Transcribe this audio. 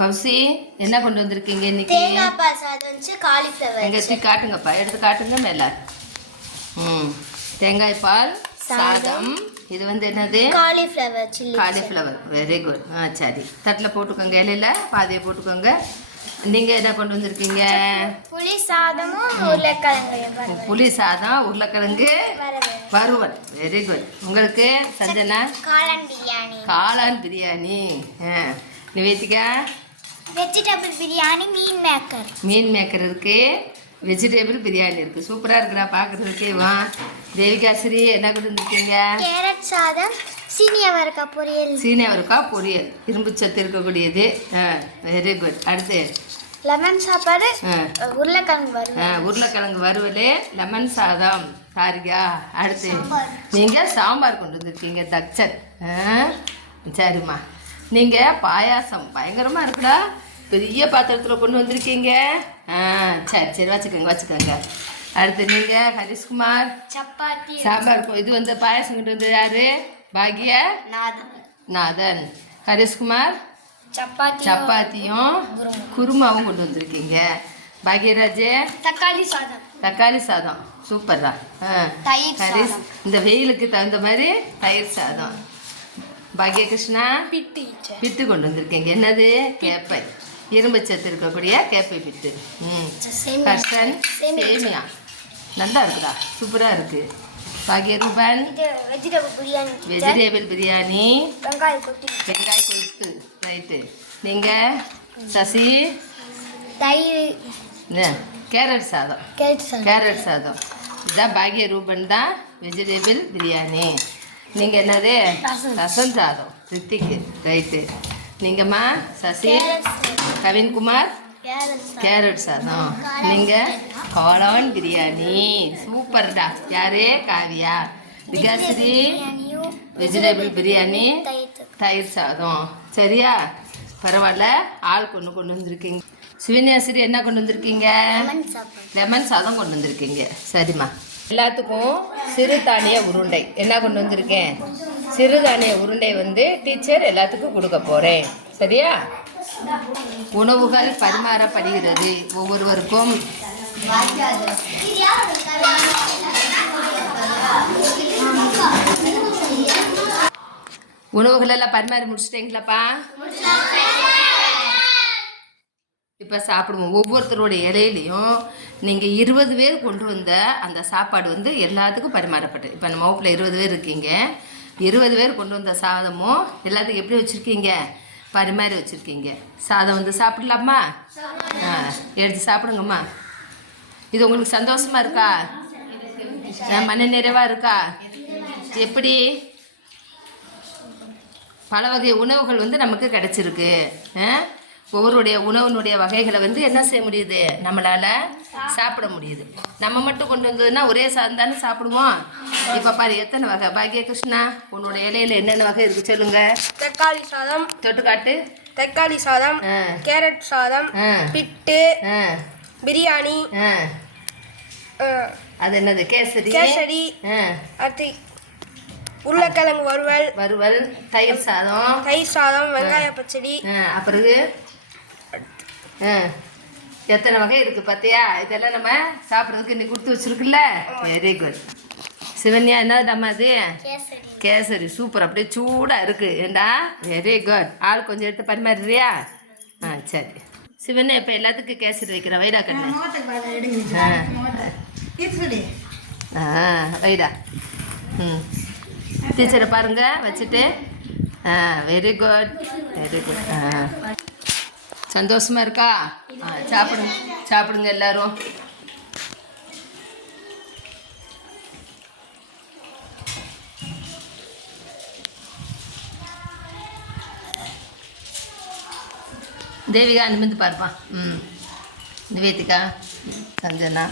கௌசி என்ன கொண்டு வந்திருக்கீங்க இன்னைக்கு? தேங்காய் பால் சாதம் வச்சு காலிஃப்ளவர். எங்க எடுத்து காட்டுங்கப்பா, எடுத்து காட்டுங்க மேல. தேங்காய் பால் சாதம். இது வந்து என்னது? Cauliflower chilli. Cauliflower, very good. சரி, தட்டில் போட்டுக்கோங்க, இலையில பாதியை போட்டுக்கோங்க. நீங்க என்ன கொண்டு வந்திருக்கீங்க? புளி சாதமும் உருளைக்கிழங்கு. புளி சாதம், உருளைக்கிழங்கு வறுவல், வெரி குட். உங்களுக்கு சஞ்சனா? காளான் பிரியாணி. காளான் பிரியாணி. நிவேதிகா? வெஜிடபிள் பிரியாணி. மீன் மேக்கர் இருக்கு, வெஜிடபிள் பிரியாணி இருக்கு. சூப்பரா இருக்குடா பாக்குறதுக்கு. வா தேவிகாஸ்ரீ, என்ன கொண்டு வந்திருக்கீங்க? கேரட் சாதம், சீனி அவரைக்காய் பொரியல். சீனி அவரைக்காய் பொரியல், இரும்பு சத்து இருக்கக்கூடியது. Very good. அடுத்து லெமன் சாப்பாடு, உருளைக்கிழங்கு வறுவல். உருளைக்கிழங்கு வறுவல், லெமன் சாதம். சாரிகா? அடுத்து நீங்க சாம்பார் கொண்டு வந்திருக்கீங்க, தக்சன். சரிம்மா. நீங்க பாயாசம் பயங்கரமா இருக்குடா, பெரிய பாத்திரத்தில் கொண்டு வந்திருக்கீங்க. சரி சரி, வச்சுக்கோங்க. அடுத்து நீங்க ஹரிஷ்குமார்? சப்பாத்தி சாம்பார். இது வந்து பாயாசம் கொண்டு வந்து யாரு? பாக்ய நாதன். ஹரிஷ்குமார் சப்பாத்தியும் குருமாவும் கொண்டு வந்திருக்கீங்க. பாக்யராஜ் தக்காளி சாதம். சூப்பர்ரா. ஹரிஷ் இந்த வெயிலுக்கு தகுந்த மாதிரி தயிர் சாதம். பாக்யகிருஷ்ணா பிட்டு கொண்டு வந்திருக்கீங்க. என்னது? கேப்பை, இரும்பு சத்து இருக்கக்கூடிய கேப்பை பிட்டு. கர்ஷன் சேமியா. நல்லா இருக்குடா, சூப்பரா இருக்கு. பாக்யரூபன் வெஜிடபிள் பிரியாணி, வெங்காய கொத்து. ரைட்டு. நீங்க சசி? கேரட் சாதம். இதுதான் பாக்யரூபன் தான் வெஜிடபிள் பிரியாணி. நீங்க என்னது? ரசம் சாதம். ரித்திக்கு. ரைட்டு. நீங்கம்மா சசி? கவின்குமார் கேரட் சாதம். நீங்க காளான் பிரியாணி. சூப்பர்டா. யாரு? காவியா. விகாஸ்ரீ வெஜிடபிள் பிரியாணி, தயிர் சாதம். சரியா? பரவாயில்ல, ஆள் கொண்டு வந்திருக்கீங்க. சிவன்யாசிரி என்ன கொண்டு வந்திருக்கீங்க? லெமன் சாதம் கொண்டு வந்திருக்கீங்க. சரிம்மா. எல்லாத்துக்கும் சிறுதானிய உருண்டை என்ன கொண்டு வந்திருக்கேன்? சிறுதானிய உருண்டை வந்து டீச்சர் எல்லாத்துக்கும் கொடுக்க போறேன். சரியா? உணவுகள் பரிமாறப்படுகிறது ஒவ்வொருவருக்கும். உணவுகள் எல்லாம் பரிமாறி முடிச்சிட்டீங்களாப்பா? இப்போ சாப்பிடுவோம். ஒவ்வொருத்தருடைய இலையிலையும் நீங்கள் 20 பேர் கொண்டு வந்த அந்த சாப்பாடு வந்து எல்லாத்துக்கும் பரிமாறப்பட்டு. இப்போ நம்ம வகுப்பில் 20 பேர் இருக்கீங்க. 20 பேர் கொண்டு வந்த சாதமும் எல்லாத்துக்கும் எப்படி வச்சுருக்கீங்க? பரிமாறி வச்சுருக்கீங்க. சாதம் வந்து சாப்பிடலாமா? எடுத்து சாப்பிடுங்கம்மா. இது உங்களுக்கு சந்தோஷமா இருக்கா? மன நிறைவாக இருக்கா? எப்படி? பல வகை உணவுகள் வந்து நமக்கு கிடைச்சிருக்கு. ஒவ்வொருடைய உணவுனுடைய வகைகளை வந்து என்ன செய்ய முடியுது? நம்மளால் சாப்பிட முடியுது. நம்ம மட்டும் கொண்டு வந்ததுன்னா ஒரே சாதம் தானே சாப்பிடுவோம். இப்போ பாரு எத்தனை வகை. பாக்யகிருஷ்ணா, உன்னோட இலையில என்னென்ன வகை இருக்கு சொல்லுங்க. தக்காளி சாதம். தொட்டுக்காட்டு. தக்காளி சாதம், கேரட் சாதம், பிட்டு, பிரியாணி, அது என்னது? கேசரி. அடுத்து உருளைக்கிழங்கு வறுவல், தயிர் சாதம், வெங்காய பச்சடி. அப்புறம் எத்தனை வகை இருக்கு பார்த்தியா? இதெல்லாம் நம்ம சாப்பிட்றதுக்கு இன்னைக்கு கொடுத்து வச்சிருக்குல்ல. Very good. சிவன்யா, என்னதுடாமா அது? கேசரி. சூப்பர். அப்படியே சூடாக இருக்கு. ஏண்டா? Very good. ஆள் கொஞ்சம் எடுத்து பரிமாறுறியா? சரி. சிவன்யா இப்போ எல்லாத்துக்கும் கேசரி வைக்கிற. வைடா கண்ணு. வைடா. டீச்சரை பாருங்க வச்சுட்டு. Very good. சந்தோஷமா இருக்கா? சாப்பிடுங்க எல்லாரும். தேவிகா நிமிந்து பார்ப்பா. நிவேதிகா, சஞ்சனா.